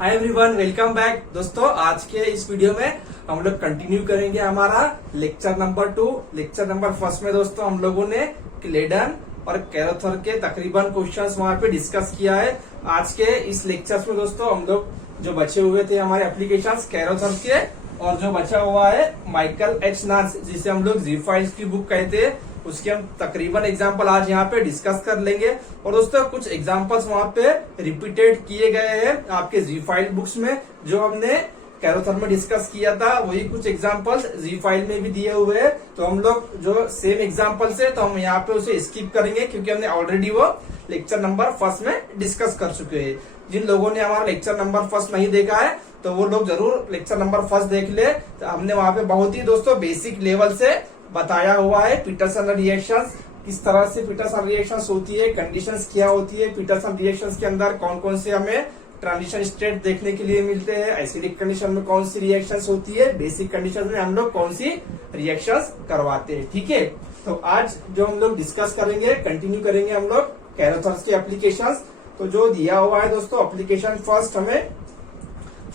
Hi everyone, welcome back. दोस्तों, आज के इस वीडियो में हम लोग कंटिन्यू करेंगे हमारा लेक्चर नंबर 2। लेक्चर नंबर 1 में दोस्तों हम लोगों ने क्लेडन और कैरोथर के तकरीबन क्वेश्चंस वहां पे डिस्कस किया है। आज के इस लेक्चर्स में दोस्तों हम लोग जो बचे हुए थे हमारे एप्लीकेशंस कैरोथर के, और जो बचा हुआ है माइकल एच नार्स, जिसे हम लोग जी फाइल्स की बुक कहते हैं, उसके हम तकरीबन एग्जाम्पल आज यहाँ पे डिस्कस कर लेंगे। और दोस्तों कुछ एग्जाम्पल्स वहाँ पे रिपीटेड किए गए हैं आपके जी फाइल बुक्स में। जो हमने कैरोथर में डिस्कस किया था वही कुछ एग्जाम्पल्स जी फाइल में भी दिए हुए हैं। तो हम लोग जो सेम एग्जाम्पल्स है तो हम यहाँ पे उसे स्किप करेंगे, क्योंकि हमने ऑलरेडी वो लेक्चर नंबर 1 में डिस्कस कर चुके हैं। जिन लोगों ने हमारा लेक्चर नंबर 1 नहीं देखा है तो वो लोग जरूर लेक्चर नंबर 1 देख ले। तो हमने वहाँ पे बहुत ही दोस्तों बेसिक लेवल से बताया हुआ है पीटरसन रिएक्शंस, किस तरह से पीटरसन रिएक्शंस होती है, कंडीशंस क्या होती है, पीटरसन रिएक्शंस के अंदर कौन कौन से हमें ट्रांजिशन स्टेट देखने के लिए मिलते हैं, एसिडिक कंडीशन में कौन सी रिएक्शंस होती है, बेसिक कंडीशन में हम लोग कौन सी रिएक्शंस करवाते हैं। ठीक है, तो आज जो हम लोग डिस्कस करेंगे, कंटिन्यू करेंगे हम लोग कैरोथर्स के एप्लीकेशंस। तो जो दिया हुआ है दोस्तों एप्लीकेशन, फर्स्ट हमें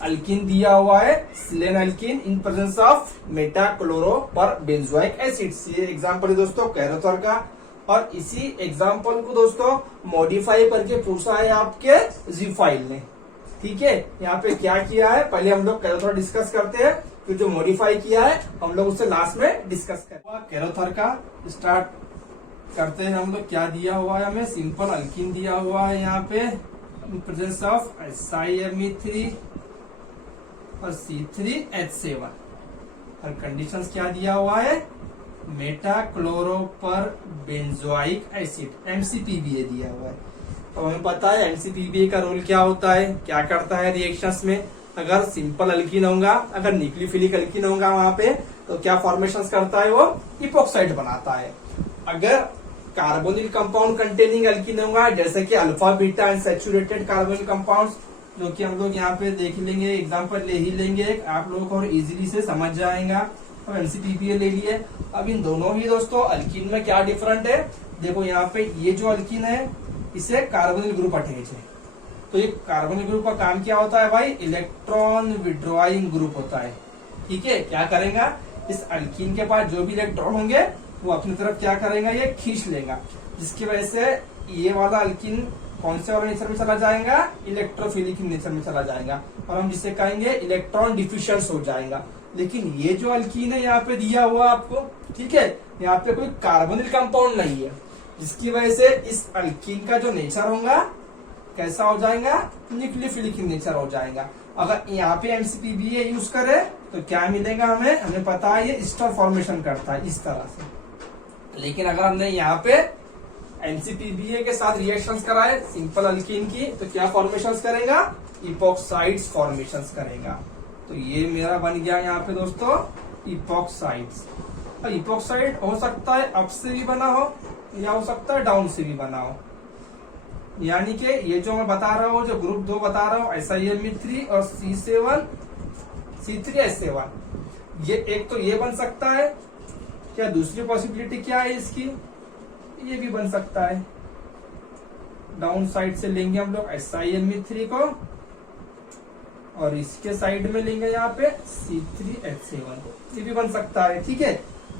अल्किन दिया हुआ है, सिलेन alkene in presence of meta chloro perbenzoic acid. ये एग्जांपल है दोस्तों कैरोथर का, और इसी एग्जांपल को दोस्तों मॉडिफाई करके पूछा है आपके जी फाइल ने। ठीक है, यहाँ पे क्या किया है, पहले हम लोग कैरोथर डिस्कस करते हैं, फिर जो मॉडिफाई किया है हम लोग उसे लास्ट में डिस्कस करेंगे। कैरोथर का स्टार्ट करते हैं हम लोग। क्या दिया हुआ है हमें, सिंपल अल्किन दिया हुआ है यहाँ पे इन प्रेजेंस ऑफ SiMe3 और C3H7, और कंडीशंस क्या दिया हुआ है, मेटाक्लोरोपर बेंजोइक एसिड MCPBA दिया हुआ है। तो हमें पता है MCPBA का रोल क्या होता है, क्या करता है रिएक्शंस में। अगर सिंपल अल्किन होगा, अगर न्यूक्लियोफिलिक अल्किन होगा वहां पे, तो क्या फॉर्मेशंस करता है, वो इपोक्साइड बनाता है। अगर कार्बोनिल कंपाउंड कंटेनिंग अल्किन होगा, जैसे कि alpha beta and saturated carbonyl compounds, जो कि हम लोग यहाँ पे देख लेंगे, एग्जांपल ले ही लेंगे, आप लोगों को और इजीली से समझ जाएगा। अब MCPBA ले लिए। अब इन दोनों ही दोस्तों अल्किन में क्या डिफरेंट है, देखो यहाँ पे ये जो अल्किन है इसे कार्बोनिल ग्रुप अटैच है। तो ये कार्बोनिल ग्रुप का काम क्या होता है भाई, इलेक्ट्रॉन विड्रॉइंग ग्रुप होता है। ठीक है, क्या करेगा, इस अल्किन के पास जो भी इलेक्ट्रॉन होंगे वो अपनी तरफ क्या करेगा, ये खींच लेगा, जिसकी वजह से ये वाला अल्किन कौन से वाला नेचर में चला जाएगा, इलेक्ट्रोफिलिक नेचर में चला जाएगा, और हम जिसे कहेंगे इलेक्ट्रॉन डिफिशिएंट हो जाएगा। लेकिन ये जो अल्कीन है यहाँ पे दिया हुआ आपको, ठीक है, यहाँ पे कोई कार्बोनिल कंपाउंड नहीं है, जिसकी वजह से इस अल्कीन का जो नेचर होगा कैसा हो जाएगा, न्यूक्लियोफिलिक नेचर हो जाएगा। अगर यहाँ पे MCPBA यूज करे तो क्या मिलेगा हमें, हमें पता है ये एस्टर फॉर्मेशन करता है इस तरह से। लेकिन अगर हमने यहाँ पे MCPBA के साथ रिएक्शंस कराए सिंपल अल्कीन की, तो क्या फॉर्मेशंस करेगा, इपोक्साइड्स फॉर्मेशंस करेगा। तो ये मेरा बन गया यहाँ पे दोस्तों इपोक्साइड्स। और इपोक्साइड हो सकता है अप से भी बना हो या हो सकता है डाउन से भी बना हो। यानी कि ये जो मैं बता रहा हूँ, जो ग्रुप 2 बता रहा हूँ SiMe3 और C3H7, ये एक तो ये बन सकता है। क्या दूसरी पॉसिबिलिटी क्या है इसकी, ये भी बन सकता है, डाउन साइड से लेंगे हम लोग SiMe3 को, और इसके साइड में लेंगे यहाँ पे C3H7 को, ये भी बन सकता है। ठीक है,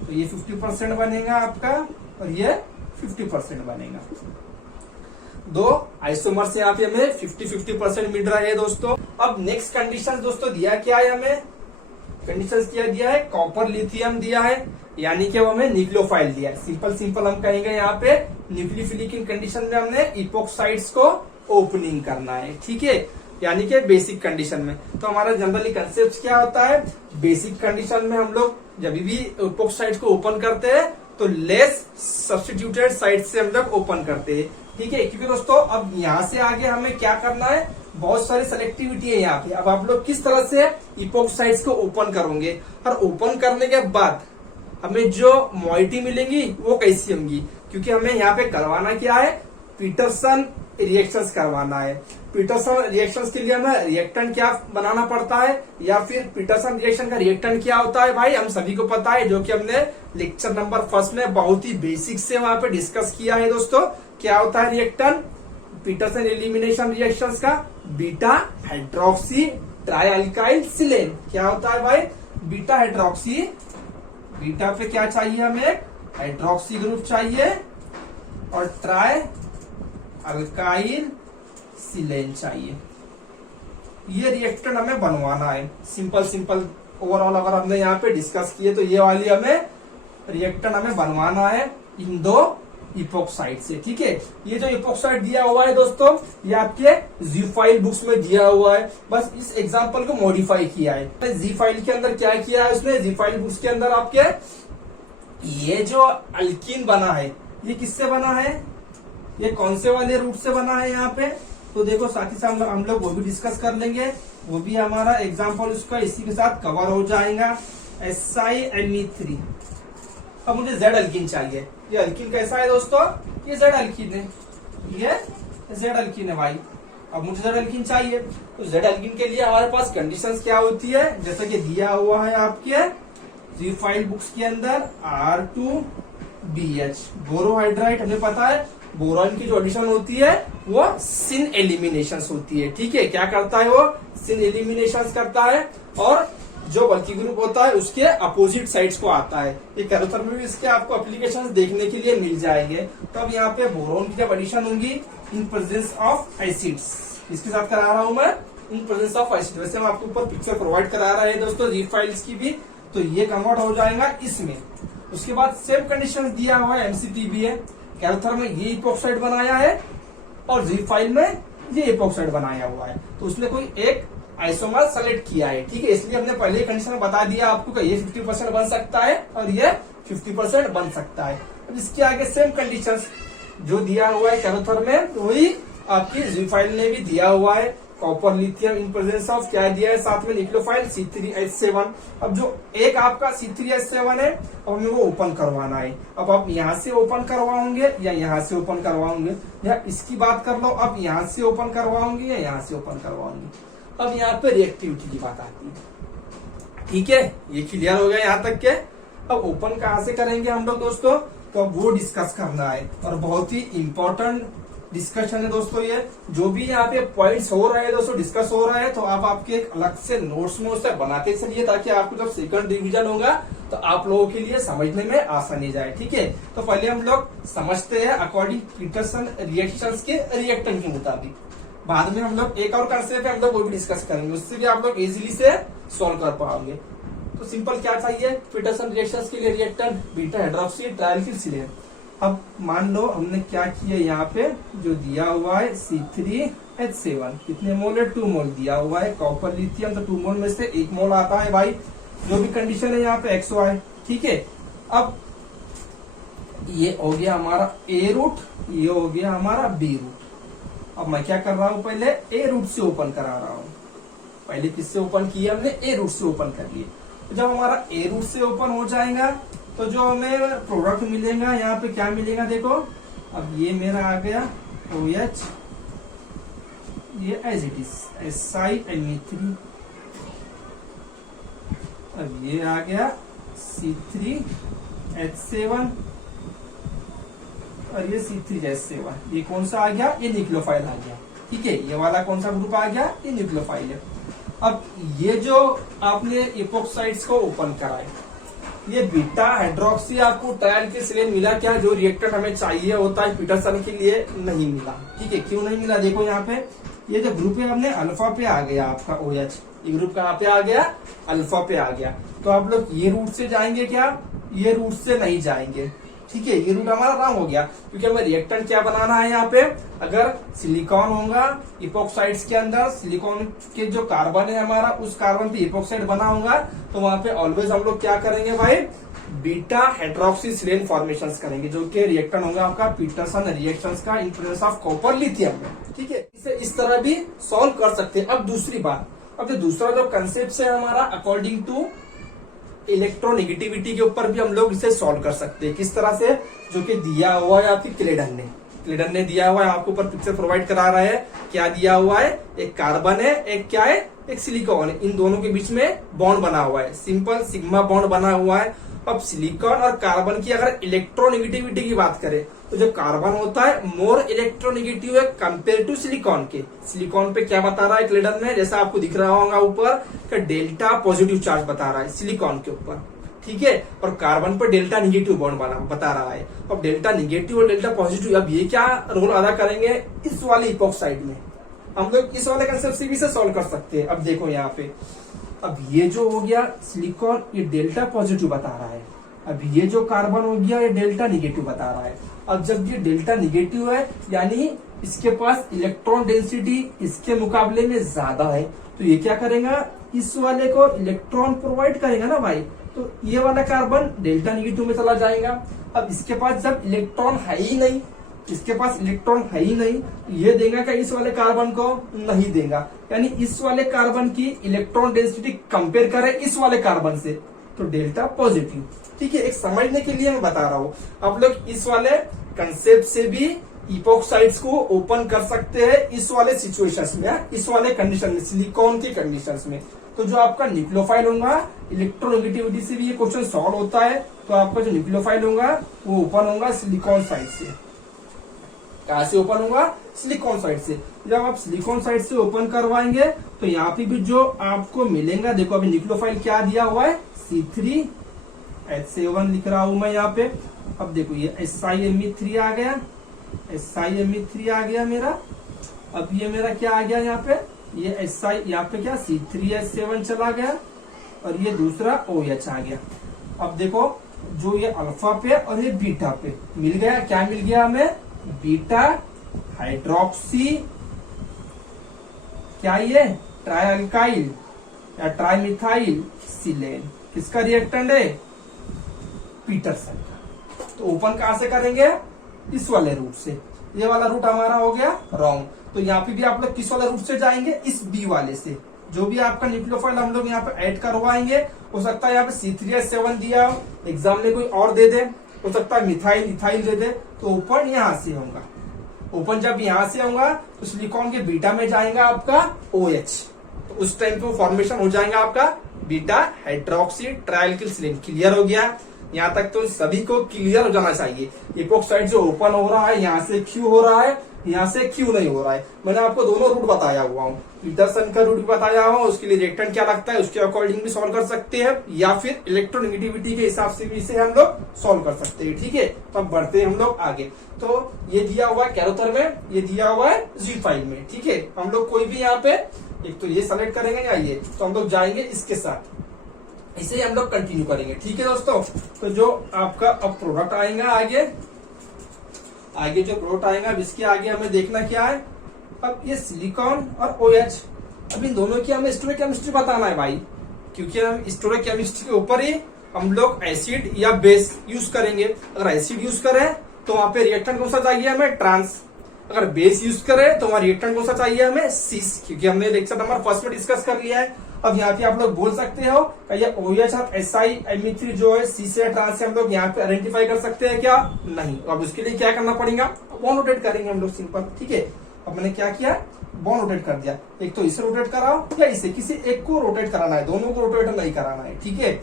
तो ये 50% बनेगा आपका और ये 50% बनेगा। दो आइसोमर से यहाँ पे हमें 50-50% मिल रहा है दोस्तों। अब नेक्स्ट कंडीशन दोस्तों दिया क्या है हमें, कंडीशंस क्या दिया है, कॉपर लिथियम दिया है, यानी कि वो हमें न्यूक्लियोफाइल दिया है। सिंपल हम कहेंगे यहाँ पे न्यूक्लियोफिलिक कंडीशन में हमने इपोक्साइड्स को ओपनिंग करना है। ठीक है, यानी कि बेसिक कंडीशन में। तो हमारा जनरली कंसेप्ट क्या होता है, बेसिक कंडीशन में हम लोग जब भी इपोक्साइड को ओपन करते हैं तो लेस सब्स्टिट्यूटेड साइड से हम लोग ओपन करते हैं। ठीक है, क्योंकि दोस्तों अब यहाँ से आगे हमें क्या करना है, बहुत सारी सेलेक्टिविटी है यहाँ पे। अब आप लोग किस तरह से इपोक्साइड्स को ओपन करोगे, और ओपन करने के बाद हमें जो मॉइटी मिलेंगी वो कैसी होंगी, क्योंकि हमें यहाँ पे करवाना क्या है, पीटरसन रिएक्शंस करवाना है। पीटरसन रिएक्शंस के लिए हमें रिएक्टेंट क्या बनाना पड़ता है, या फिर पीटरसन रिएक्शन का रिएक्टेंट क्या होता है भाई, हम सभी को पता है, जो कि हमने लेक्चर नंबर 1 में बहुत ही बेसिक से वहां पे डिस्कस किया है दोस्तों। क्या होता है रिएक्टेंट, पीटरसन एलिमिनेशन रिएक्शंस का बीटा हाइड्रोक्सी ट्राई अल्काइल सिलेन। क्या होता है भाई, बीटा हाइड्रोक्सी, बीटा पे क्या चाहिए हमें, हाइड्रोक्सी ग्रुप चाहिए और ट्राई अल्काइल सिलेन चाहिए। ये रिएक्टेंट हमें बनवाना है। सिंपल सिंपल ओवरऑल अगर हमने यहाँ पे डिस्कस किए तो ये वाली हमें रिएक्टेंट हमें बनवाना है इन दो इपोक्साइड से। ठीक है, ये जो इपोक्साइड दिया हुआ है दोस्तों, ये आपके जी फाइल बुक्स में दिया हुआ है, बस इस एग्जांपल को मॉडिफाई किया है। जी फाइल के अंदर क्या किया है उसने, जी फाइल बुक्स के अंदर आपके ये जो अल्कीन बना है ये किससे बना है, ये कौन से वाले रूट से बना है यहाँ पे, तो देखो साथ ही साथ हम लोग वो भी डिस्कस कर लेंगे, वो भी हमारा एग्जाम्पल उसका इसी के साथ कवर हो जाएगा। SiMe3। अब मुझे जेड अल्कीन चाहिए। ये अल्कीन कैसा है दोस्तों, ये जेड अल्कीन है, ये जेड अल्कीन है भाई। अब मुझे जेड अल्कीन चाहिए, तो जेड अल्कीन के लिए हमारे पास कंडीशंस क्या होती है, जैसा कि दिया हुआ है आपके जी फाइल बुक्स के अंदर R2BH बोरोहाइड्राइड। हमें पता है बोरॉन की जो एडिशन होती है वो सिन एलिमिनेशन होती है। ठीक है, क्या करता है वो, सिन एलिमिनेशन करता है और जो बल्कि ग्रुप होता है उसके अपोजिट साइड्स को आता है। ये कैरोथर में भी इसके आपको एप्लीकेशंस देखने के लिए मिल जाएंगे। तो अब यहाँ पे बोरोन की जब एडिशन होंगी इन प्रेजेंस ऑफ एसिड्स, इसके साथ करा रहा हूं मैं इन प्रेजेंस ऑफ एसिड। वैसे हम आपको ऊपर पिक्चर प्रोवाइड करा रहे हैं दोस्तों जी फाइल्स की भी, तो ये कन्वर्ट हो जाएगा इसमें। उसके बाद सेम कंडीशन दिया हुआ है, MCP भी है। कैरोथर में ये इपोक्साइड बनाया है और जी फाइल में ये इपोक्साइड बनाया हुआ है, तो उसने कोई एक आइसोमर सेलेक्ट किया है। ठीक है, इसलिए हमने पहले कंडीशन बता दिया आपको कि ये 50% बन सकता है और ये 50% बन सकता है। अब इसके आगे सेम कंडीशंस जो दिया हुआ है कैरोथर में वही आपकी जी फाइल ने भी दिया हुआ है। Copper lithium in presence of क्या दिया है साथ में, निक्लोफाइल C3H7। अब जो एक आपका C3H7 है अब हमें वो ओपन करवाना है। अब आप यहाँ से ओपन करवाओगे या यहाँ से ओपन करवाओगे, या इसकी बात कर लो, अब यहाँ से ओपन करवाओगे या यहाँ से ओपन करवाओगे। अब यहाँ पे रिएक्टिविटी की बात आती है। ठीक है, ये क्लियर हो गया यहाँ तक के। अब ओपन कहाँ से करेंगे हम लोग दोस्तों, तो अब वो डिस्कस करना है और बहुत ही इंपॉर्टेंट डिस्कशन है दोस्तों। ये जो भी यहाँ पे पॉइंट्स हो रहे हैं दोस्तों, डिस्कस हो रहा है, तो आप आपके एक अलग से नोट्स में उसे बनाते चलिए ताकि आपको जब सेकंड रिवीजन होगा तो आप लोगों के लिए समझने में आसानी जाए। ठीक है, तो पहले हम लोग समझते हैं अकॉर्डिंग पीटरसन रिएक्शंस के रिएक्टेंट के मुताबिक। बाद में हम लोग एक और कंसेप्ट है हम लोग वो भी डिस्कस करेंगे, उससे भी आप लोग इजीली से सॉल्व कर पाओगे। तो सिंपल क्या चाहिए पीटरसन रिएक्शंस के लिए, रिएक्टेंट बीटा हाइड्रोक्सी ट्राइअल्किल सिलेन। अब मान लो हमने क्या किया, यहाँ पे जो दिया हुआ है C3H7 कितने मोल है, 2 मोल दिया हुआ है। कॉपर लिथियम तो 2 मोल में से 1 मोल आता है भाई, जो भी कंडीशन है यहाँ पे XY। ठीक है, अब ये हो गया हमारा A रूट, ये हो गया हमारा B रूट। अब मैं क्या कर रहा हूँ, पहले A रूट से ओपन करा रहा हूँ। पहले किससे ओपन किया हमने, A रूट से ओपन कर लिए। तो जब हमारा A रूट से ओपन हो जाएगा तो जो हमें प्रोडक्ट मिलेगा यहाँ पे क्या मिलेगा देखो। अब ये मेरा आ गया OH, ये एज इट इज SiMe3। अब ये आ गया C3H7 और ये C3H7। ये कौन सा आ गया, ये न्यूक्लियोफाइल आ गया। ठीक है, ये वाला कौन सा ग्रुप आ गया, ये न्यूक्लियोफाइल है। अब ये जो आपने इपोक्साइड्स को ओपन कराए, ये बीटा हाइड्रोक्सी आपको ट्राइअल्किल सिलेन मिला क्या, जो रिएक्टेंट हमें चाहिए होता है पीटरसन के लिए नहीं मिला। ठीक है, क्यों नहीं मिला, देखो यहाँ पे ये जो ग्रुप है हमने अल्फा पे आ गया आपका OH, ये ग्रुप कहाँ पे आ गया, अल्फा पे आ गया। तो आप लोग ये रूट से जाएंगे क्या, ये रूट से नहीं जाएंगे। ठीक है, ये रूट हमारा रॉन्ग हो गया क्योंकि हमें रिएक्टेंट क्या बनाना है यहाँ पे, अगर सिलिकॉन होगा इपोक्साइड्स के अंदर, सिलिकॉन के जो कार्बन है हमारा उस कार्बन पे इपोक्साइड बना होगा, तो वहां पे ऑलवेज हम लोग क्या करेंगे भाई, बीटा हाइड्रोक्सी सिलेन फॉर्मेशंस करेंगे, जो कि रिएक्टेंट होगा आपका पीटरसन रिएक्शंस का इन प्रेजेंस ऑफ कॉपर लिथियम में। ठीक है, इसे इस तरह भी सॉल्व कर सकते हैं। अब दूसरी बात, अब जो दूसरा जो कंसेप्ट है हमारा अकॉर्डिंग टू इलेक्ट्रोनेगेटिविटी के ऊपर भी हम लोग इसे सॉल्व कर सकते हैं। किस तरह से, जो कि दिया हुआ है आपकी क्लेडन ने दिया हुआ है, आपको ऊपर पिक्चर प्रोवाइड करा रहा है। क्या दिया हुआ है, एक कार्बन है, एक क्या है, एक सिलिकॉन है। इन दोनों के बीच में बॉन्ड बना हुआ है, सिंपल सिग्मा बॉन्ड बना हुआ है अब सिलिकॉन और कार्बन की अगर इलेक्ट्रोनेगेटिविटी की बात करें तो जो कार्बन होता है मोर इलेक्ट्रोनेगेटिव है कंपेयर टू सिलिकॉन के। सिलिकॉन पे क्या बता रहा है क्लेडन में, जैसा आपको दिख रहा होगा ऊपर कि डेल्टा पॉजिटिव चार्ज बता रहा है सिलिकॉन के ऊपर, ठीक है, और कार्बन पर डेल्टा निगेटिव बॉन्ड वाला बता रहा है। अब डेल्टा निगेटिव और डेल्टा पॉजिटिव अब ये क्या रोल अदा करेंगे इस वाले इपॉक्साइड में, हम लोग इस वाले कंसेप्ट से भी से सॉल्व कर सकते हैं। अब देखो यहाँ पे, अब ये जो हो गया सिलिकॉन ये डेल्टा पॉजिटिव बता रहा है, अब ये जो कार्बन हो गया ये डेल्टा निगेटिव बता रहा है। अब जब ये डेल्टा निगेटिव है यानी इसके पास इलेक्ट्रॉन डेंसिटी इसके मुकाबले में ज्यादा है, तो ये क्या करेगा इस वाले को इलेक्ट्रॉन प्रोवाइड करेगा ना भाई, तो ये वाला कार्बन डेल्टा निगेटिव में चला जाएगा। अब इसके पास जब इलेक्ट्रॉन है ही नहीं, इसके पास इलेक्ट्रॉन है ही नहीं, ये देगा क्या इस वाले कार्बन को, नहीं देगा, यानी इस वाले कार्बन की इलेक्ट्रॉन डेंसिटी कंपेयर करे इस वाले कार्बन से तो डेल्टा पॉजिटिव, ठीक है। एक समझने के लिए मैं बता रहा हूँ, आप लोग इस वाले कंसेप्ट से भी इपॉक्साइड्स को ओपन कर सकते हैं इस वाले सिचुएशंस में, इस वाले कंडीशन में, सिलिकॉन के कंडीशंस में। तो जो आपका न्यूक्लियोफाइल होगा इलेक्ट्रोनेगेटिविटी से भी ये क्वेश्चन सॉल्व होता है, तो आपका जो न्यूक्लियोफाइल होगा वो ओपन होगा सिलिकॉन साइड से। कहां से ओपन होगा, सिलिकॉन साइड से। जब आप सिलिकॉन साइड से ओपन करवाएंगे तो यहाँ पे भी जो आपको मिलेगा, देखो अभी न्यूक्लियोफाइल क्या दिया हुआ है C3H7 लिख रहा हूं मैं यहाँ पे। अब देखो ये SiMe3 आ गया, SiMe3 आ गया मेरा। अब ये मेरा क्या आ गया यहाँ पे, ये SI यहाँ पे क्या C3H7 चला गया और ये दूसरा OH आ गया। अब देखो जो ये अल्फा पे और ये बीटा पे मिल गया, क्या मिल गया हमें, बीटा हाइड्रोक्सी, क्या ये ट्राइअल्काइल या ट्राइमिथाइल सिलेन, किसका रिएक्टेंट है, पीटरसन का। तो ओपन कहां से करेंगे, इस वाले रूट से। ये वाला रूट हमारा हो गया रॉन्ग, तो यहाँ पे भी आप लोग किस वाले रूट से जाएंगे, इस बी वाले से। जो भी आपका न्यूक्लियोफाइल हम लोग यहाँ पे ऐड करवाएंगे, हो सकता है यहाँ पे C3H7 दिया हो, एग्जाम में कोई और दे दे, हो सकता है मिथाइल इथाइल दे दे, तो ओपन यहाँ से होगा। ओपन जब यहाँ से होगा तो सिलिकॉन के बीटा में जाएगा आपका OH, तो उस टाइम पे फॉर्मेशन हो जाएगा आपका बीटा हाइड्रोक्सी ट्राइअल्किल सिलेन। क्लियर हो गया, यहाँ तक तो सभी को क्लियर हो जाना चाहिए। इपॉक्साइड जो ओपन हो रहा है यहाँ से क्यू हो रहा है, यहाँ से क्यू नहीं हो रहा है। मैंने आपको दोनों रूट बताया हुआ हूँ, पीटरसन का रूट भी बताया हुआ, उसके लिए रिएक्टेंट क्या लगता है उसके अकॉर्डिंग भी सॉल्व कर सकते हैं, या फिर इलेक्ट्रोनेगेटिविटी के हिसाब से भी इसे हम लोग सॉल्व कर सकते हैं, ठीक है। तो अब बढ़ते हैं हम लोग आगे। तो ये दिया हुआ है कैरोथर में, ये दिया हुआ है जी फाइल में, ठीक है। हम लोग कोई भी यहाँ पे एक तो ये सेलेक्ट करेंगे या ये, तो हम लोग जाएंगे इसके साथ, इसे हम लोग कंटिन्यू करेंगे, ठीक है दोस्तों। तो जो आपका अब प्रोडक्ट आएगा आगे जो प्रोडक्ट आएगा इसके आगे हमें देखना क्या है, अब ये सिलिकॉन और OH, अब इन दोनों की हमें स्टोइकोकेमिस्ट्री बताना है भाई, क्योंकि हम स्टोइकोकेमिस्ट्री के ऊपर ही हम लोग एसिड या बेस यूज करेंगे। अगर एसिड यूज करें तो वहां पे रिएक्टेंट कौन सा चाहिए हमें, ट्रांस। अगर बेस यूज करें तो वहां रिएक्टेंट कौन सा चाहिए हमें, सिस, क्योंकि हमने लेक्चर नंबर फर्स्ट में डिस्कस कर लिया है। अब यहाँ पे आप लोग बोल सकते हो ये OH और SiMe3 जो है सी से ट्रांस से हम लोग यहाँ पे आइडेंटिफाई कर सकते हैं क्या, नहीं। अब उसके लिए क्या करना पड़ेगा, बॉन्ड रोटेट करेंगे हम लोग सिंपल, ठीक है। अब मैंने क्या किया, बॉन्ड रोटेट कर दिया, एक तो इसे रोटेट कराओ या इसे, किसी एक को रोटेट कराना है, दोनों को रोटेट नहीं कराना है, ठीक है।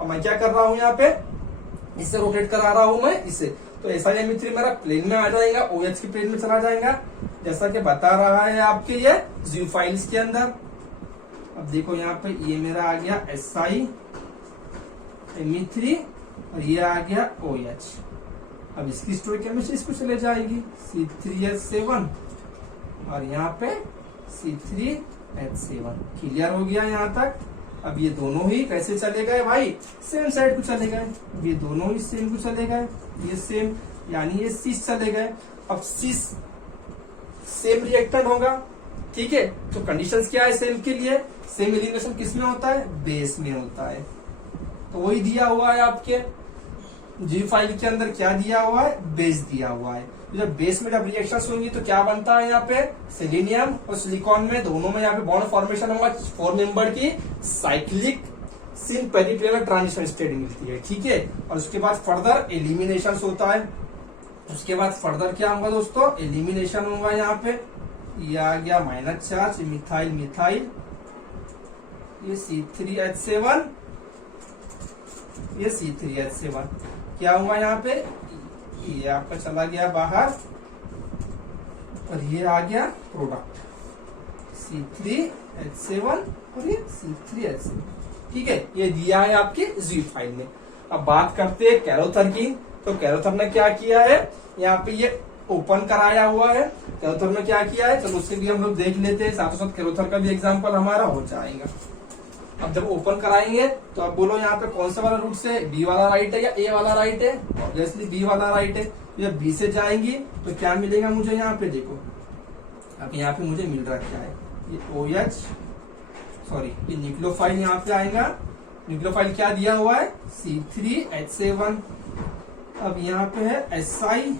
अब मैं क्या कर रहा हूँ यहाँ पे, इसे रोटेट करा रहा हूं मैं इसे, तो SiMe3 मेरा प्लेन में आ जाएगा, OH की प्लेन में चला जाएगा, जैसा कि बता रहा है आपके ये जी फाइल्स के अंदर। अब देखो यहाँ पे ये मेरा आ गया SiMe3 और ये आ गया OH। अब इसकी स्टोइकोकेमिस्ट्री इसको चले जाएगी C3H7 और यहाँ पे C3H7। क्लियर हो गया यहाँ तक। अब ये दोनों ही कैसे चले गए भाई, सेम साइड को चले गए। अब ये दोनों ही सेम को चले गए, ये सेम, यानी ये सिस चले गए। अब सिस सेम रिएक्टेंट होगा, ठीक है। तो कंडीशंस क्या है सेम के लिए, सेम एलिमिनेशन किस में होता है, बेस में होता है। तो वही दिया हुआ है आपके जी फाइल के अंदर, क्या दिया हुआ है, बेस दिया हुआ है। तो जब बेस में जब रिएक्शंस होंगी तो क्या बनता है यहाँ पे, सेलेनियम और सिलिकॉन में दोनों में यहाँ पे बॉन्ड फॉर्मेशन होगा, 4 मेंबर की साइक्लिक सिन पेरिप्लेनर ट्रांजिशन स्टेट मिलती है, ठीक है। और उसके बाद फर्दर एलिमिनेशन होता है। उसके बाद फर्दर क्या होगा दोस्तों, एलिमिनेशन होगा। यहाँ पे ये आ गया माइनस चार्ज, मिथाइल मिथाइल, ये C3H7 ये C3H7 क्या हुआ यहाँ पे, ये आपका चला गया बाहर और ये आ गया प्रोडक्ट C3H7 और ये C3H7। ठीक है, ये दिया है आपके zip फाइल में। अब बात करते हैं कैरोथर की। तो कैरोथर ने क्या किया है, यहाँ पे ये ओपन कराया हुआ है। कैरोथर में क्या किया है, चलो उसके भी हम लोग देख लेते हैं, साथ साथ कैरोथर का भी एग्जाम्पल हमारा हो जाएगा। अब जब ओपन कराएंगे तो आप बोलो यहाँ पे कौन सा वाला रूट से, बी वाला राइट है या ए वाला राइट है, ऑब्वियसली बी वाला राइट है। जब बी से जाएंगी तो क्या मिलेगा मुझे यहाँ पे, देखो अब यहाँ पे मुझे मिल रहा क्या है, ये OH सॉरी ये न्यूक्लियोफाइल यहाँ पे आएगा। न्यूक्लियोफाइल क्या दिया हुआ है, C3H7। अब यहाँ पे है SiMe3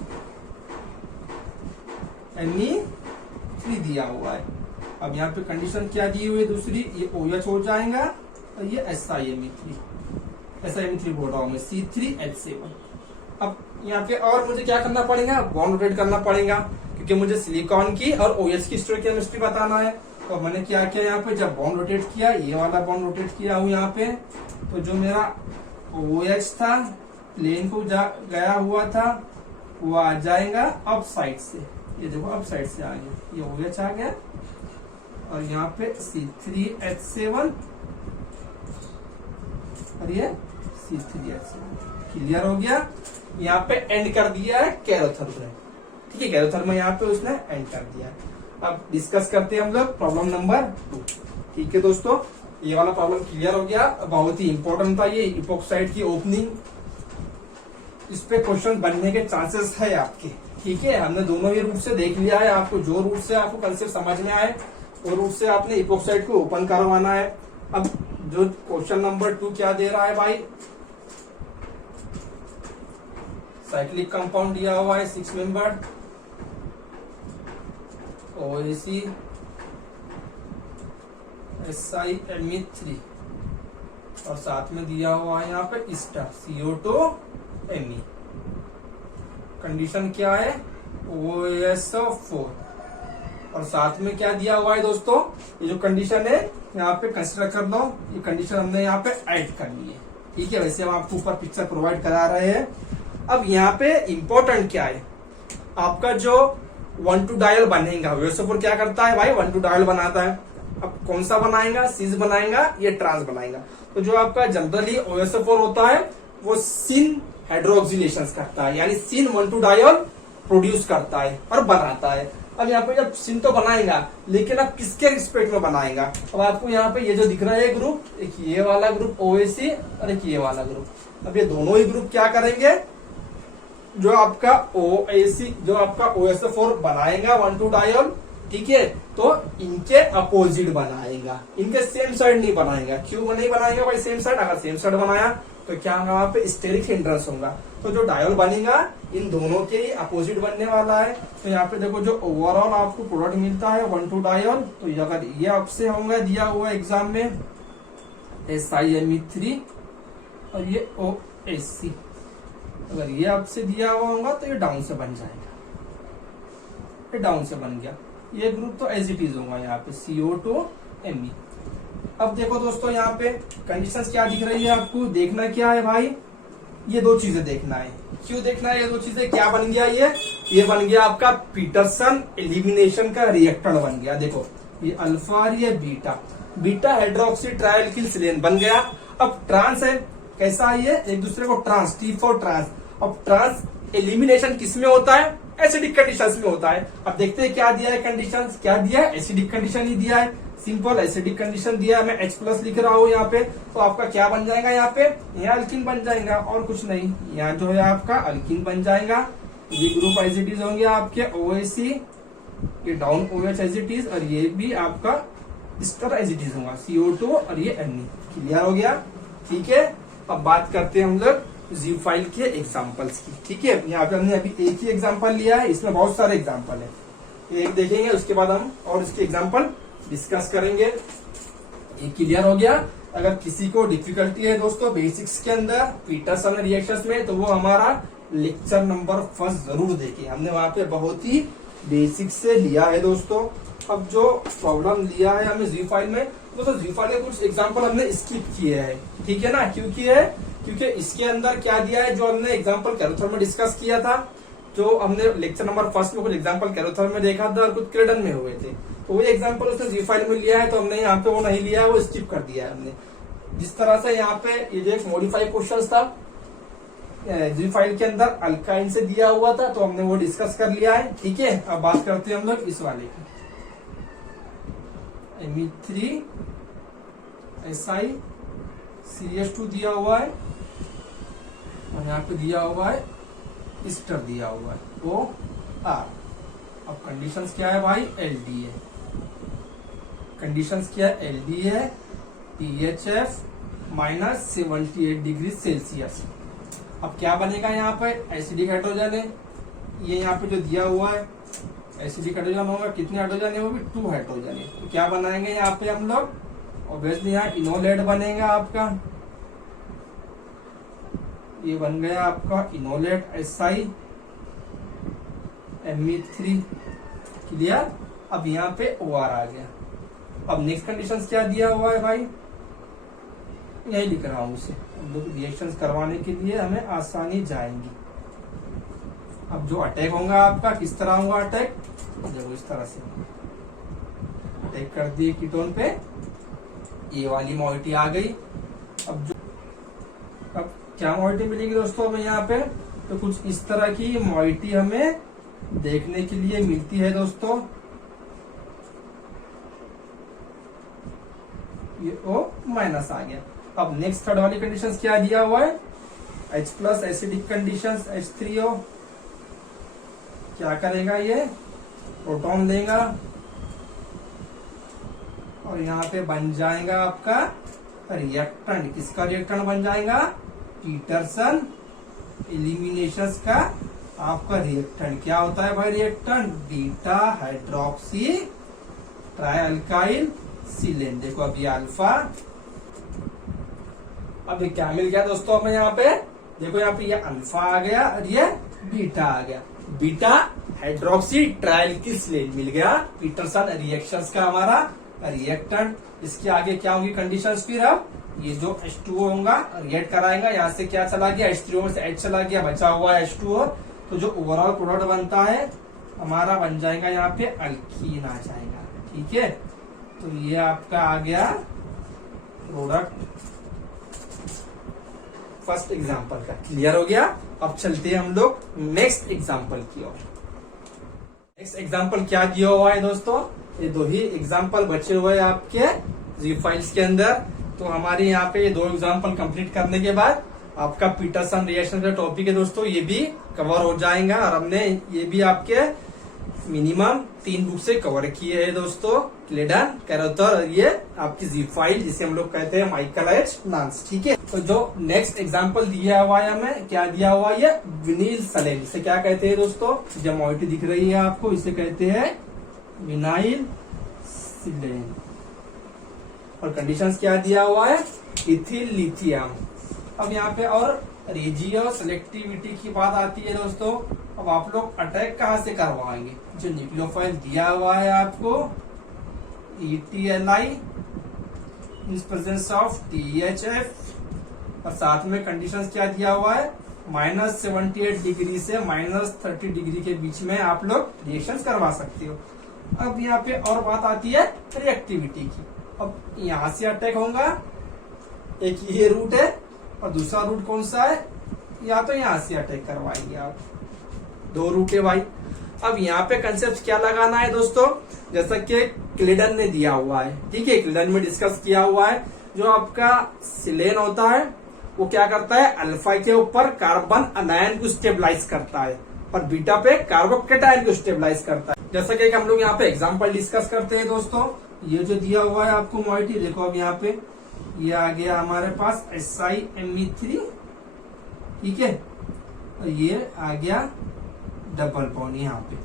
दिया हुआ है। अब यहाँ पे कंडीशन क्या दी हुई है दूसरी, ये OH हो जाएगा और ये SiMe3 बोल रहा हूँ मैं, C3H7। अब यहाँ पे और मुझे क्या करना पड़ेगा, बॉन्ड रोटेट करना पड़ेगा, क्योंकि मुझे सिलिकॉन की और OH की स्टोइकोकेमिस्ट्री बताना है। तो मैंने क्या किया यहाँ पे, जब बॉन्ड रोटेट किया, ये वाला बॉन्ड रोटेट किया हूँ यहाँ पे, तो जो मेरा OH था प्लेन को गया हुआ था वो आ जाएगा अप साइड से, ये देखो अप साइड से आ गया, ये OH आ गया और यहाँ पे C3H7 और ये C3H7। क्लियर हो गया, यहाँ पे एंड कर दिया है कैरोथर में। ठीक है, कैरोथर में यहाँ पे उसने एंड कर दिया है। अब डिस्कस करते हैं हम लोग प्रॉब्लम नंबर 2। ठीक है दोस्तों, ये वाला प्रॉब्लम क्लियर हो गया, बहुत ही इंपॉर्टेंट था ये इपोक्साइड की ओपनिंग। इस पे क्वेश्चन बनने के चांसेस है आपके। ठीक है, हमने दोनों ही रूट से देख लिया है, आपको जो रूट से आपको कंसेप्ट समझ में आए वो रूट से आपने इपोक्साइड को ओपन करवाना है। अब जो क्वेश्चन नंबर 2 क्या दे रहा है भाई, साइक्लिक कंपाउंड दिया हुआ है 6 मेंबर OAC SiMe3 और साथ में दिया हुआ है यहाँ पे स्टार CO2Me। कंडीशन क्या है, OSO4 और साथ में क्या दिया हुआ है दोस्तों, ये जो कंडीशन है यहाँ पे कंसिडर कर लो, ये कंडीशन हमने यहाँ पे ऐड करनी है। ठीक है, वैसे हम आपको ऊपर पिक्चर प्रोवाइड करा रहे हैं। अब यहाँ पे इंपॉर्टेंट क्या है, आपका जो 1,2 डायल बनेगा, OSO4 क्या करता है भाई, 1,2 डायल बनाता है। अब कौन सा बनाएगा, सिस बनाएगा, ये ट्रांस बनाएगा। तो जो आपका जनरली OSO4 होता है वो सिन हाइड्रोक्सिलेशन करता है, यानी सिन 1,2 डायल प्रोड्यूस करता है और बनाता है। अब यहाँ पे जब सिन तो बनाएगा, लेकिन अब किसके रिस्पेक्ट में बनाएगा, अब आपको यहाँ पे ये जो दिख रहा है ग्रुप, एक ये वाला ग्रुप OAC और एक ये वाला ग्रुप। अब ये दोनों ही ग्रुप क्या करेंगे, जो आपका OAC जो आपका OSO4 बनाएगा 1,2 डायल, ठीक है, तो इनके अपोजिट बनाएगा, इनके सेम साइड नहीं बनाएगा। क्यों नहीं बनाएगा भाई सेम साइड, अगर सेम साइड बनाया तो क्या होगा, वहां पे स्टेरिक हिंड्रेंस होगा। तो जो डायल बनेगा इन दोनों के ही अपोजिट बनने वाला है। तो यहाँ पे देखो जो ओवरऑल आपको प्रोडक्ट मिलता है 1,2 डायल, तो अगर ये आपसे होगा दिया हुआ एग्जाम में SiMe3 और ये OAC, अगर ये आपसे दिया हुआ होगा तो ये डाउन से बन जाएगा, ये डाउन से बन गया। ये ग्रुप तो एज इट इज होगा यहाँ पे CO2Me। अब देखो दोस्तों यहाँ पे कंडीशंस क्या दिख रही है आपको, देखना क्या है भाई, ये दो चीजें देखना है। क्यों देखना है ये दो चीजें, क्या बन गया ये बन गया आपका पीटरसन एलिमिनेशन का रिएक्टर बन गया। देखो ये अल्फा और ये बीटा, बीटा हाइड्रोक्सी ट्राइएल्किल बन गया। अब ट्रांस है, कैसा है ये, एक दूसरे को ट्रांस, T4 ट्रांस। अब ट्रांस एलिमिनेशन किसमें होता है, एसिडिक कंडीशंस में होता है। अब देखते हैं क्या दिया है कंडीशंस, क्या दिया है, एसिडिक कंडीशन ही दिया है, सिंपल एसिडिक कंडीशन दिया है। मैं H+ लिख रहा हूँ यहाँ पे, तो आपका क्या बन जाएगा, यहाँ पे यहाँ अल्किन बन जाएगा और कुछ नहीं, यहाँ जो है आपका अल्किन बन जाएगा। ये ग्रुप एज इट इज होंगे आपके OAC, ये down OH as it is, और ये भी आपका स्टर एज इट इज होगा CO2 और ये Me। क्लियर हो गया, ठीक है। अब बात करते हैं हम लोग zip फाइल के एग्जाम्पल्स की। ठीक है, यहाँ पे हमने अभी एक ही एग्जाम्पल लिया है, इसमें बहुत सारे एग्जाम्पल है, एक देखेंगे उसके बाद हम और इसके एग्जाम्पल डिस्कस करेंगे। ये क्लियर हो गया। अगर किसी को डिफिकल्टी है दोस्तों बेसिक्स के अंदर पीटरसन रिएक्शंस में, तो वो हमारा लेक्चर नंबर 1 जरूर देखें, हमने वहां पे बहुत ही बेसिक से लिया है दोस्तों। अब जो प्रॉब्लम लिया है हमें जी फाइल में, तो जी फाइल के कुछ एग्जांपल हमने स्किप किए हैं, ठीक है ना। क्योंकि इसके अंदर क्या दिया है, जो हमने एग्जांपल कैरोथर में डिस्कस किया था, जो हमने लेक्चर नंबर फर्स्ट में कुछ एग्जांपल कैरोथर में देखा था और कुछ क्लेडन में हुए थे, तो वही एग्जांपल उसने जी फाइल में लिया है, तो हमने यहाँ पे वो नहीं लिया है, वो स्किप कर दिया है हमने। जिस तरह से यहाँ पे ये जो एक मॉडिफाइड क्वेश्चन था जी फाइल के अंदर अल्काइन से दिया हुआ था, तो हमने वो डिस्कस कर लिया है, ठीक है। अब बात करते हैं हम लोग इस वाले की, Me3 SiCH2 दिया हुआ है और यहाँ पे दिया हुआ है ईस्टर दिया हुआ है OR। अब कंडीशंस क्या है भाई, LD है, कंडीशंस क्या है, LD है, THF -78 डिग्री सेल्सियस। अब क्या बनेगा यहाँ पे, एसिडिक हाइड्रोजन है, ये यहाँ पे जो दिया हुआ है एसिडिक हाइड्रोजन होगा, कितने हाइड्रोजन है, वो भी 2 हाइड्रोजन है। तो क्या बनाएंगे यहाँ पे हम लोग, ऑब्वियसली यहाँ इनोलेट बनेगा आपका, ये बन गया आपका इनोलेट Me3, क्लियर। अब यहाँ पे OR आ गया। अब नेक्स्ट कंडीशन क्या दिया हुआ है भाई, यही लिख रहा हूं उसे, हम लोग रिएक्शन करवाने के लिए हमें आसानी जाएंगी। अब जो अटैक होगा आपका, किस तरह होगा अटैक, देखो इस तरह से अटैक कर दिए कीटोन पे, ये वाली मॉइटी आ गई। अब क्या मॉइटी मिलेगी दोस्तों हमें यहाँ पे, तो कुछ इस तरह की मॉइटी हमें देखने के लिए मिलती है दोस्तों। ये O- आ गया। अब नेक्स्ट थर्ड वाली कंडीशन क्या दिया हुआ है, H+ एसिडिक कंडीशन H3O, क्या करेगा ये, प्रोटॉन लेगा और यहाँ पे बन जाएगा आपका रिएक्टेंट। किसका रिएक्टेंट बन जाएगा, पीटरसन एलिमिनेशन का आपका रिएक्टेंट। क्या होता है भाई रिएक्टेंट, बीटा हाइड्रोक्सी ट्राइअल्काइल सिलेन। देखो अभी अल्फा, अब ये क्या मिल गया दोस्तों हमें यहाँ पे, देखो यहाँ पे ये अल्फा आ गया और ये बीटा आ गया, बीटा हाइड्रोक्सी ट्राइअल्काइल सिलेन मिल गया, पीटरसन रिएक्शंस का हमारा रिएक्टेंट। इसके आगे क्या होगी कंडीशंस, फिर अब ये जो H2O होगा रिएक्ट कराएगा, यहाँ से क्या चला गया, H3O में से H चला गया, बचा हुआ है H2O, तो जो ओवरऑल प्रोडक्ट बनता है हमारा बन जाएगा यहाँ पे अल्कीन आ जाएगा, ठीक है। तो ये आपका आ गया प्रोडक्ट फर्स्ट एग्जांपल का, क्लियर हो गया। अब चलते हैं हम लोग नेक्स्ट एग्जांपल की ओर। नेक्स्ट एग्जांपल क्या दिया हुआ है दोस्तों, ये 2 ही एग्जांपल बचे हुए हैं आपके जी फाइल्स के अंदर। तो हमारे यहाँ पे ये 2 एग्जांपल कंप्लीट करने के बाद आपका पीटरसन रिएक्शन का टॉपिक है दोस्तों, ये भी कवर हो जाएगा। और हमने ये भी आपके मिनिमम 3 बुक से कवर किए हैं दोस्तों, क्लेडन, कैरोथर और ये आपकी जी फाइल जिसे हम लोग कहते हैं माइकल एच नांस, ठीक है। तो जो नेक्स्ट एग्जांपल दिया हुआ है हमें, क्या दिया हुआ है, विनाइल सेलेन, इसे क्या कहते हैं दोस्तों, जो मॉइटी दिख रही है आपको, इसे कहते हैं विनाइल सिलेन। और कंडीशंस क्या दिया हुआ है, इथिल लिथियम। अब यहाँ पे और रेजियो सेलेक्टिविटी की बात आती है दोस्तों। अब आप लोग अटैक कहाँ से करवाएंगे, जो न्यूक्लियोफाइल दिया हुआ है आपको ETLI in presence of THF, और साथ में कंडीशंस क्या दिया हुआ है, -78 डिग्री से -30 डिग्री के बीच में आप लोग रिएक्शंस करवा सकते हो। अब यहाँ पे और बात आती है रिएक्टिविटी की। अब यहाँ से अटैक होगा, एक ये रूट है और दूसरा रूट कौन सा है, या तो यहाँ से अटैक करवाएंगे आप, 2 रूट है भाई। अब यहाँ पे कंसेप्ट क्या लगाना है दोस्तों, जैसा कि क्लेडन ने दिया हुआ है, ठीक है, क्लेडन में डिस्कस किया हुआ है। जो आपका सिलेन होता है वो क्या करता है, अल्फा के ऊपर कार्बन अनायन को स्टेबलाइज करता है और बीटा पे कार्बोकेटायन को स्टेबलाइज करता है। जैसा कि हम लोग यहाँ पे एग्जांपल डिस्कस करते हैं दोस्तों, ये जो दिया हुआ है आपको मॉइटी, देखो अब यहाँ पे ये आ गया हमारे पास SiMe3, ठीक है, और ये आ गया डबल बॉन्ड यहाँ पे।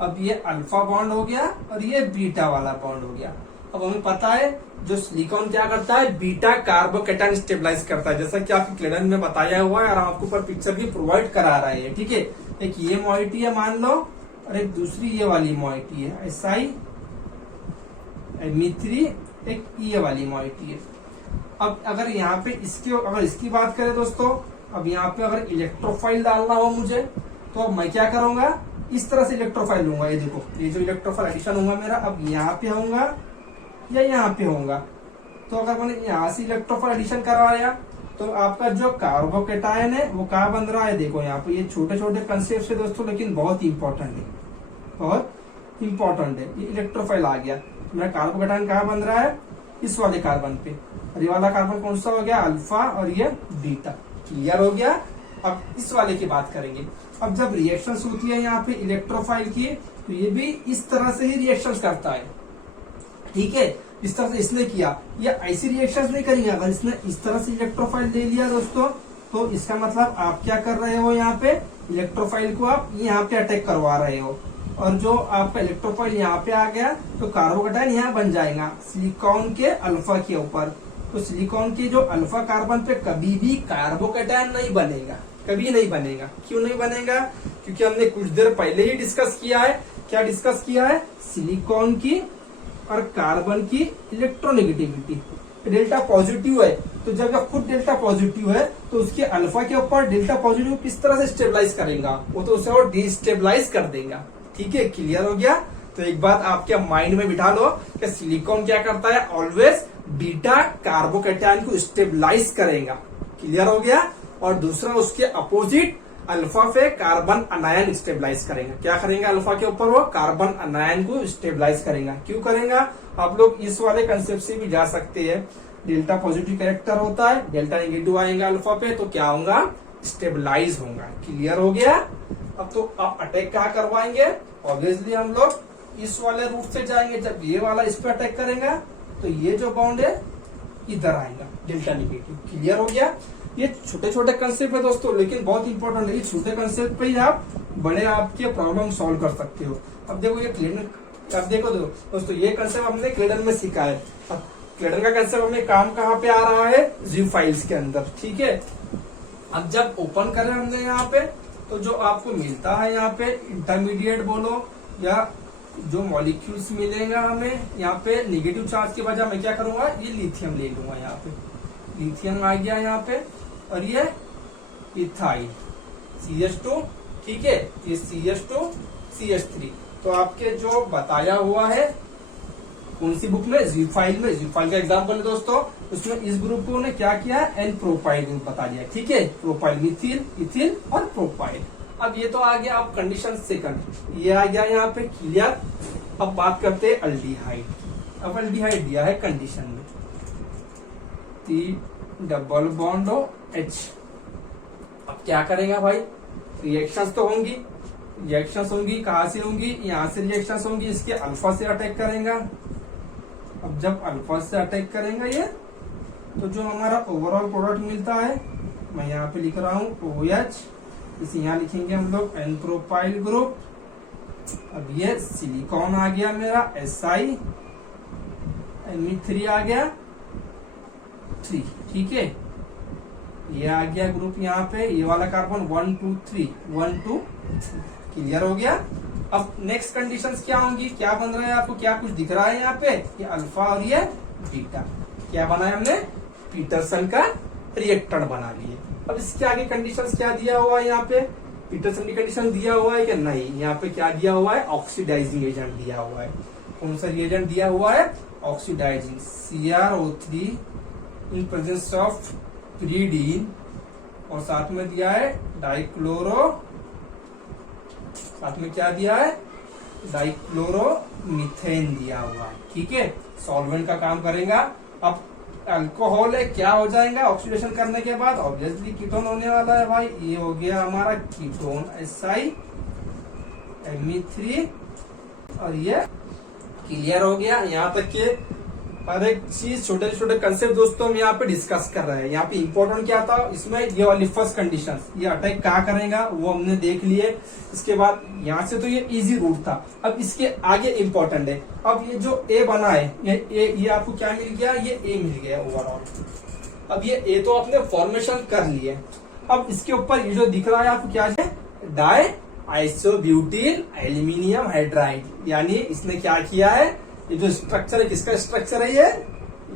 अब ये अल्फा बॉन्ड हो गया और ये बीटा वाला बॉन्ड हो गया। अब हमें पता है जो सिलिकॉन क्या करता है, बीटा कार्बोकेटायन स्टेबलाइज करता है, जैसा कि आपकी क्लेडन में बताया हुआ है और आपको ऊपर पिक्चर भी प्रोवाइड करा रहा है, ठीक है। एक ये मॉइटी है मान लो, और एक दूसरी ये वाली मॉइटी है Me3 एक ये वाली मॉलिक्यूल है। अब अगर यहाँ पे इसकी बात करें दोस्तों, अब यहाँ पे अगर इलेक्ट्रोफाइल डालना हो मुझे, तो अब मैं क्या करूंगा, इस तरह से इलेक्ट्रोफाइल लूंगा। ये देखो, ये जो इलेक्ट्रोफाइल एडिशन होगा मेरा, अब यहाँ पे होगा या यहाँ पे होगा। तो अगर मैंने यहाँ से इलेक्ट्रोफाइल एडिशन करवाया तो आपका जो कार्बोकेटायन है वो क्या बन रहा है, देखो यहाँ पे। ये छोटे छोटे कंसेप्ट है दोस्तों, लेकिन बहुत इंपॉर्टेंट है, बहुत इंपॉर्टेंट है। ये इलेक्ट्रोफाइल आ गया, मेरा कार्बोकेटायन कहाँ बन रहा है, इस वाले कार्बन पे। और ये वाला कार्बन कौन सा हो गया, अल्फा, और ये बीटा। क्लियर हो गया। अब इस वाले की बात करेंगे। अब जब रिएक्शंस होती है यहाँ पे इलेक्ट्रोफाइल की, तो ये भी इस तरह से ही रिएक्शंस करता है। ठीक है, इस तरह से इसने किया, ये ऐसी रिएक्शंस नहीं करेंगे। अगर इसने इस तरह से इलेक्ट्रोफाइल ले लिया दोस्तों, तो इसका मतलब आप क्या कर रहे हो, यहाँ पे इलेक्ट्रोफाइल को आप यहाँ पे अटैक करवा रहे हो। और जो आपका इलेक्ट्रोफाइल यहाँ पे आ गया, तो कार्बोकेटायन यहाँ बन जाएगा सिलिकॉन के अल्फा के ऊपर। तो सिलिकॉन के जो अल्फा कार्बन पे कभी भी कार्बोकेटायन नहीं बनेगा, कभी नहीं बनेगा। क्यों नहीं बनेगा, क्योंकि हमने कुछ देर पहले ही डिस्कस किया है। क्या डिस्कस किया है, सिलिकॉन की और कार्बन की इलेक्ट्रोनेगेटिविटी। डेल्टा पॉजिटिव है, तो जब खुद डेल्टा पॉजिटिव है, तो उसके अल्फा के ऊपर डेल्टा पॉजिटिव किस तरह से स्टेबलाइज करेगा, वो तो उसे और डिस्टेबलाइज कर देगा। ठीक है, क्लियर हो गया। तो एक बात आपके माइंड में बिठा लो कि सिलिकॉन क्या करता है, ऑलवेज बीटा कार्बोकेटायन को स्टेबलाइज करेगा। क्लियर हो गया। और दूसरा उसके अपोजिट अल्फा पे कार्बन अनायन स्टेबलाइज करेगा। क्या करेगा, अल्फा के ऊपर वो कार्बन अनायन को स्टेबलाइज करेगा। क्यों करेगा, आप लोग इस वाले कंसेप्ट से भी जा सकते हैं। डेल्टा पॉजिटिव कैरेक्टर होता है, डेल्टा नेगेटिव आएगा अल्फा पे, तो क्या होगा, स्टेबलाइज होगा। क्लियर हो गया। अब तो आप अटैक कहाँ करवाएंगे, ऑब्वियसली हम लोग इस वाले रूट से जाएंगे। जब ये वाला इस पे अटैक करेगा, तो ये जो बॉन्ड है इधर आएगा, डेल्टा नेगेटिव। क्लियर हो गया। ये छोटे छोटे कंसेप्ट है दोस्तों, लेकिन बहुत इंपॉर्टेंट है। ये छोटे कंसेप्ट पे ही आप बड़े आपके प्रॉब्लम सॉल्व कर सकते हो। अब देखो ये क्लेडन, अब देखो दोस्तों, ये कंसेप्ट हमने क्लेडन में सीखा है। अब क्लेडन का कंसेप्ट हमें काम कहाँ पे आ रहा है, जिप फाइल्स के अंदर। ठीक है, अब जब ओपन करें हमने यहाँ पे, तो जो आपको मिलता है यहाँ पे इंटरमीडिएट बोलो या जो मॉलिक्यूल्स मिलेगा हमें यहाँ पे, नेगेटिव चार्ज के बजाय मैं क्या करूंगा, ये लिथियम ले लूंगा। यहाँ पे लिथियम आ गया यहाँ पे, और ये इथाइल CH2। ठीक है, ये CH2 CH3। तो आपके जो बताया हुआ है कौन सी बुक में, जिप फाइल में। जिप फाइल का एग्जाम्पल है दोस्तों, उसमें इस ग्रुप को उन्हें क्या किया, एन प्रोपाइल ग्रुप बता दिया। ठीक है, प्रोपाइल, मिथिल, इथिल और प्रोपाइल। अब ये तो आ गया आप कंडीशन सेकंड, ये आ गया यहाँ पे। क्लियर। अब बात करते हैं अल्डिहाइड। अब अल्डिहाइड दिया है कंडीशन में, डबल बॉन्ड H। अब क्या करेगा भाई, रिएक्शंस तो होंगी, रिएक्शंस होंगी, कहाँ से होंगी, यहाँ से रिएक्शंस होंगी, इसके अल्फा से अटैक करेगा। अब जब अल्फा से अटैक करेगा ये, तो जो हमारा ओवरऑल प्रोडक्ट मिलता है, मैं यहाँ पे लिख रहा हूँ OH, इसे यहाँ लिखेंगे हम लोग एन प्रोपाइल ग्रुप। अब ये सिलिकॉन आ गया मेरा Si, Me3 आ गया 3। ठीक है, ये आ गया ग्रुप यहाँ पे, ये वाला कार्बन 1 2 3 1 2। क्लियर हो गया। अब नेक्स्ट कंडीशंस क्या होंगी, क्या बन रहा है आपको, क्या कुछ दिख रहा है यहाँ पे, ये अल्फा और ये बीटा। क्या बनाया हमने, पीटरसन का रिएक्टर बना लिए। अब इसके आगे कंडीशंस क्या दिया हुआ है यहाँ पे, पीटरसन की कंडीशन दिया हुआ है कि नहीं, यहाँ पे क्या दिया हुआ है, ऑक्सीडाइजिंग एजेंट दिया हुआ है। कौन सा रिएजेंट दिया हुआ है, oxidizing, CrO3 in presence of pyridine, और साथ में दिया है डाइक्लोरो, साथ में क्या दिया है, डाइक्लोरोमीथेन दिया हुआ है। ठीक है, सॉल्वेंट का काम करेगा। अब अल्कोहल है, क्या हो जाएगा ऑक्सीडेशन करने के बाद, ऑब्वियसली कीटोन होने वाला है भाई। ये हो गया हमारा कीटोन Si, Me3, और ये क्लियर हो गया। यहाँ तक के हर एक चीज, छोटे छोटे कंसेप्ट दोस्तों हम यहाँ पे डिस्कस कर रहे हैं। यहाँ पे इंपॉर्टेंट क्या था, इसमें ये वाली फर्स्ट कंडीशन, ये अटैक कहाँ करेगा वो हमने देख लिए। इसके बाद यहाँ से तो ये इजी रूट था। अब इसके आगे इंपॉर्टेंट है, अब ये जो ए बना है, ये आपको क्या मिल गया, ये ए मिल गया ओवरऑल। अब ये ए तो आपने फॉर्मेशन कर लिए। अब इसके ऊपर ये जो दिख रहा है आपको क्या है, डाई आइसोब्यूटिल एल्यूमिनियम हाइड्राइड, यानी इसने क्या किया है, ये जो स्ट्रक्चर है किसका स्ट्रक्चर है,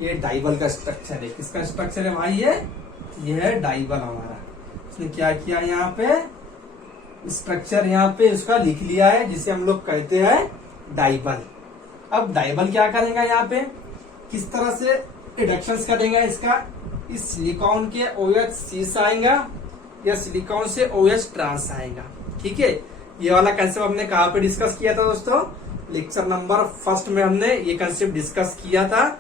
ये डाइबल का स्ट्रक्चर है। किसका स्ट्रक्चर है भाई, ये है डाइबल हमारा। इसने क्या किया, यहाँ पे स्ट्रक्चर यहाँ पे उसका लिख लिया है, जिसे हम लोग कहते हैं डाइबल। अब डाइबल क्या करेगा, यहाँ पे किस तरह से रिडक्शन करेंगे इसका, इस सिलिकॉन के OH शीश आएगा या सिलिकॉन से OH ट्रांस आएगा। ठीक है, ये वाला कंसेप्ट हमने कहाँ पे डिस्कस किया था दोस्तों, लेक्चर नंबर 1 में हमने ये कंसेप्ट डिस्कस किया था,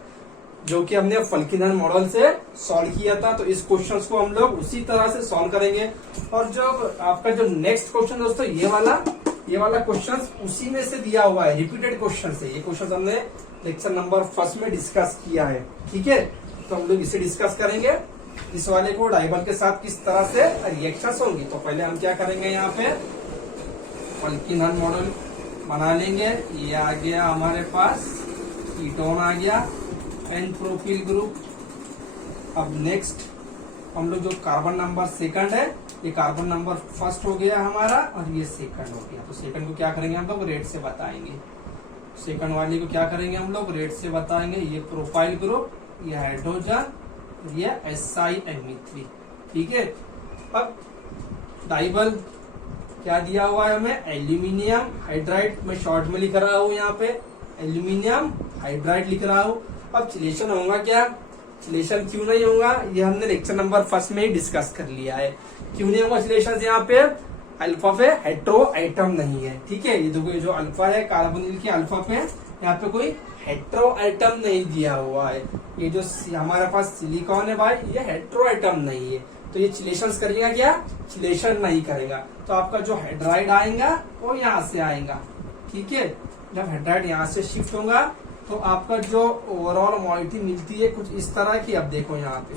जो कि हमने फल्किनन मॉडल से सॉल्व किया था। तो इस क्वेश्चन को हम लोग उसी तरह से सॉल्व करेंगे। और जब आपका जो नेक्स्ट क्वेश्चन दोस्तों, ये वाला क्वेश्चन उसी में से दिया हुआ है, रिपीटेड क्वेश्चन है। ये क्वेश्चन हमने लेक्चर नंबर 1 में डिस्कस किया है। ठीक है, तो हम लोग इसे डिस्कस करेंगे, इस वाले को डाइबल के साथ किस तरह से रिएक्शंस होंगी। तो पहले हम क्या करेंगे, यहाँ पे फल्किनन मॉडल बना लेंगे। ये आ गया हमारे पास, कीटोन आ गया, एन प्रोपिल ग्रुप। अब नेक्स्ट हम लोग जो कार्बन नंबर 2 है, ये कार्बन नंबर 1 हो गया हमारा, और ये 2 हो गया। तो 2 को क्या करेंगे हम लोग, रेड से बताएंगे। 2 वाले को क्या करेंगे हम लोग, रेड से बताएंगे। ये प्रोपाइल ग्रुप, ये हाइड्रोजन, ये SiMe3। ठीक है, अब डाइबल क्या दिया हुआ है हमें, एल्यूमिनियम हाइड्राइड। मैं शॉर्ट में लिख रहा हूँ, यहाँ पे एल्यूमिनियम हाइड्राइड लिख रहा हूँ। अब चिलेशन होगा क्या, चिलेशन क्यों नहीं होगा, ये हमने लेक्चर नंबर 1 में ही डिस्कस कर लिया है। क्यों नहीं होगा चिलेशन, यहाँ पे अल्फा पे हेट्रो आइटम नहीं है। ठीक है, ये देखो, ये जो अल्फा है कार्बोनिल के अल्फा पे, यहाँ पे कोई हेट्रो आइटम नहीं दिया हुआ है। ये जो हमारे पास सिलिकॉन है भाई, ये हेट्रो आइटम नहीं है, तो ये चिलेशन करेगा क्या, चिलेशन नहीं करेगा। तो आपका जो हाइड्राइड आएगा वो यहाँ से आएगा। ठीक है, जब हाइड्राइड यहाँ से शिफ्ट होगा तो आपका जो ओवरऑल मॉलिटी मिलती है कुछ इस तरह की। अब देखो यहाँ पे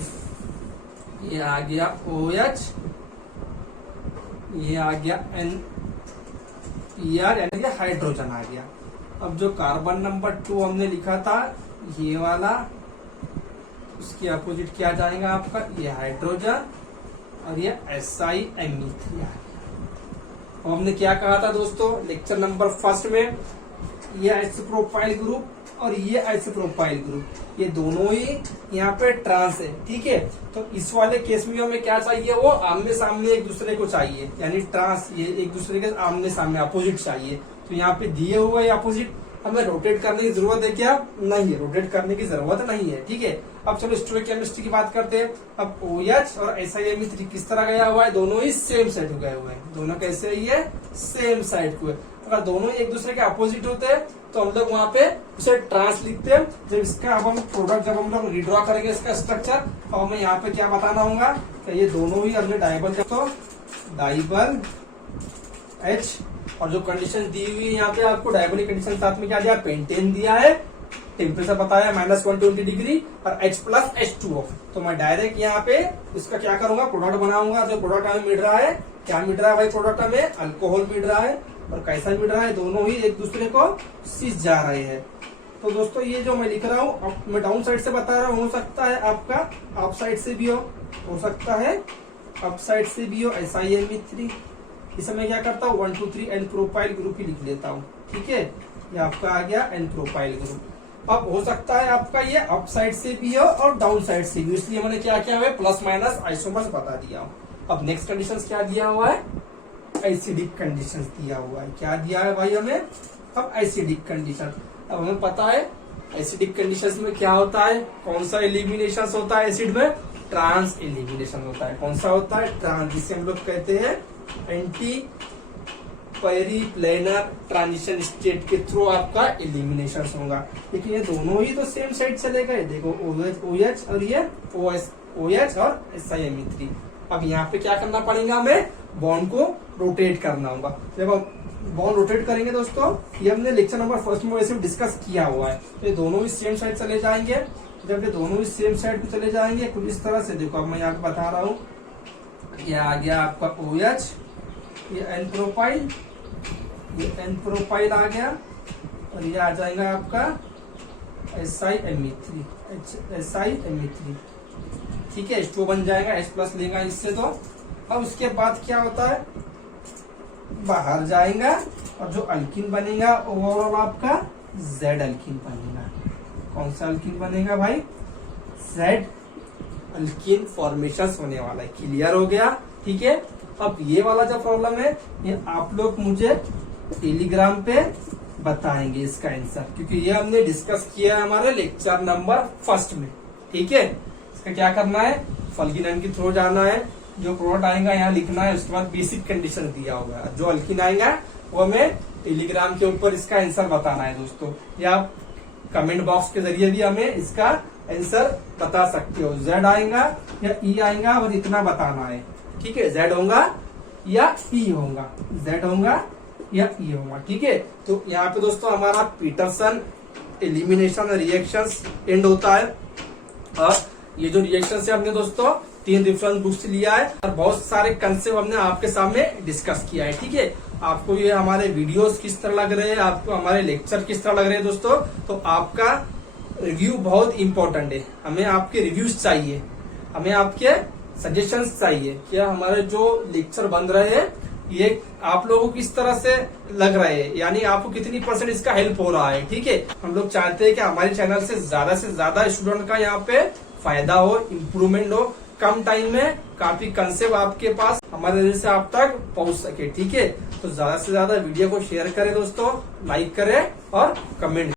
ये आ गया OH, ये आ गया NER यानी कि हाइड्रोजन आ गया। अब जो कार्बन नंबर 2 हमने लिखा था, ये वाला, उसके अपोजिट क्या जाएगा आपका, ये हाइड्रोजन, और ये SiMe3 आ गया। अब हमने क्या कहा था दोस्तों लेक्चर नंबर 1 में, ये आइसोप्रोपाइल ग्रुप और ये आइसोप्रोपाइल ग्रुप, ये दोनों ही यहाँ पे ट्रांस है। ठीक है, तो इस वाले केस में हमें क्या चाहिए, वो आमने सामने एक दूसरे को चाहिए, यानी ट्रांस, ये एक दूसरे के आमने सामने अपोजिट चाहिए। तो यहाँ पे दिए हुए अपोजिट, हमें रोटेट करने की जरूरत है क्या, नहीं है, रोटेट करने की जरूरत नहीं है। ठीक है, अब चलो स्टोइकोकेमिस्ट्री की बात करते हैं। अब OH और SiMe3 किस तरह गया हुआ है, दोनों ही सेम साइड को गए हुए हैं। दोनों कैसे है, ये सेम साइड को है। अगर दोनों ही एक दूसरे के अपोजिट होते हैं तो हम लोग वहां पे उसे ट्रांस लिखते हैं। जब इसका अब हम प्रोडक्ट जब हम लोग रिड्रॉ करेंगे इसका स्ट्रक्चर, तो हमें यहाँ पे क्या बताना होगा कि ये दोनों ही हमने डाइबल, तो डाइबल H, और जो कंडीशन दी हुई है यहाँ पे आपको डाइबल की कंडीशन साथ में क्या दिया, पेंटेन दिया है, टेम्परेचर बताया -120 डिग्री और H+H2O। तो मैं डायरेक्ट यहाँ पे इसका क्या करूंगा, प्रोडक्ट बनाऊंगा। जो प्रोडक्ट हमें मिल रहा है, क्या मिल रहा है भाई, प्रोडक्ट हमें अल्कोहल मिल रहा है, और कैसा मिल रहा है, दोनों ही एक दूसरे को सिस जा रहे हैं। तो दोस्तों ये जो मैं लिख रहा हूँ, मैं डाउन साइड से बता रहा हूँ, हो सकता है आपका अप साइड से भी हो सकता है अप साइड से भी हो। SiMe3 इसे मैं क्या करता हूँ, 1 2 3 एन प्रोपाइल ग्रुप ही लिख लेता हूँ। ठीक है, ये आपका आ गया एन प्रोपाइल ग्रुप। अब हो सकता है आपका ये अप साइड से भी हो और डाउन साइड से भी, इसलिए मैंने क्या किया है, प्लस माइनस आइसोमर्स बता दिया हूँ। अब नेक्स्ट कंडीशन क्या दिया हुआ है, एसिडिक कंडीशन दिया हुआ है। क्या दिया है भाई हमें, अब एसिडिक कंडीशन। अब हमें पता है एसिडिक कंडीशन में क्या होता है, कौन सा एलिमिनेशन होता है एसिड में, ट्रांस एलिमिनेशन होता है। कौन सा होता है, ट्रांस, जिसे हम लोग कहते हैं एंटी पेरिप्लेनर ट्रांजिशन स्टेट के थ्रू आपका एलिमिनेशन होगा। लेकिन ये दोनों ही तो सेम साइड चले गए, देखो OH और ये OH और SiMe3। अब यहाँ पे क्या करना पड़ेगा, हमें बॉन्ड को रोटेट करना होगा। जब हम बॉन्ड रोटेट करेंगे दोस्तों, ये हमने लेक्चर नंबर 1 में वैसे डिस्कस किया हुआ है, तो ये दोनों ही सेम साइड चले जाएंगे। जब ये दोनों ही सेम साइड पे चले जाएंगे कुछ इस तरह से, देखो अब मैं यहाँ पे बता रहा हूँ, ये आ गया आपका OH, ये एन प्रोपाइल, ये एन प्रोपाइल आ गया, और ये आ जाएगा आपका SiMe3। ठीक है, H2 बन जाएगा, H+ लेगा इससे। तो अब उसके बाद क्या होता है, बाहर जाएगा, और जो अल्किन बनेगा ओवरऑल आपका जेड अल्कीन बनेगा। कौन सा अल्कीन बनेगा भाई? जेड अल्कीन फॉर्मेशन होने वाला है। क्लियर हो गया? ठीक है। अब ये वाला जो प्रॉब्लम है ये आप लोग मुझे टेलीग्राम पे बताएंगे इसका आंसर, क्योंकि ये हमने डिस्कस किया है हमारे लेक्चर नंबर 1 में। ठीक है। इसका क्या करना है, फल्किन के थ्रू जाना है, जो प्रोडक्ट आएगा यहाँ लिखना है, उसके बाद बेसिक कंडीशन दिया होगा, जो अल्किन आएगा वो हमें टेलीग्राम के ऊपर इसका आंसर बताना है दोस्तों, या कमेंट बॉक्स के जरिए भी हमें इसका आंसर बता सकते हो। जेड आएगा या ई आएगा और इतना बताना है। ठीक है, जेड होगा या ई होगा, जेड होगा या ई होगा। ठीक है। तो यहाँ पे दोस्तों हमारा पीटरसन एलिमिनेशन रिएक्शंस एंड होता है, और ये जो रिएक्शन है हमने दोस्तों 3 डिफरेंट बुक्स लिया है और बहुत सारे कंसेप्ट हमने आपके सामने डिस्कस किया है। ठीक है। आपको ये हमारे वीडियोस किस तरह लग रहे हैं, आपको हमारे लेक्चर किस तरह लग रहे हैं दोस्तों, तो आपका रिव्यू बहुत इंपॉर्टेंट है। हमें आपके रिव्यूज चाहिए, हमें आपके सजेशंस चाहिए कि हमारे जो लेक्चर बन रहे हैं ये आप लोगों को किस तरह से लग रहे हैं, यानी आपको कितनी % इसका हेल्प हो रहा है। ठीक है। हम लोग चाहते हैं कि हमारे चैनल से ज्यादा स्टूडेंट का यहाँ पे फायदा हो, इम्प्रूवमेंट हो, कम टाइम में काफी कंसेप्ट आपके पास हमारे वजह से आप तक पहुंच सके। ठीक है। तो ज्यादा से ज्यादा वीडियो को शेयर करें दोस्तों, लाइक करें और कमेंट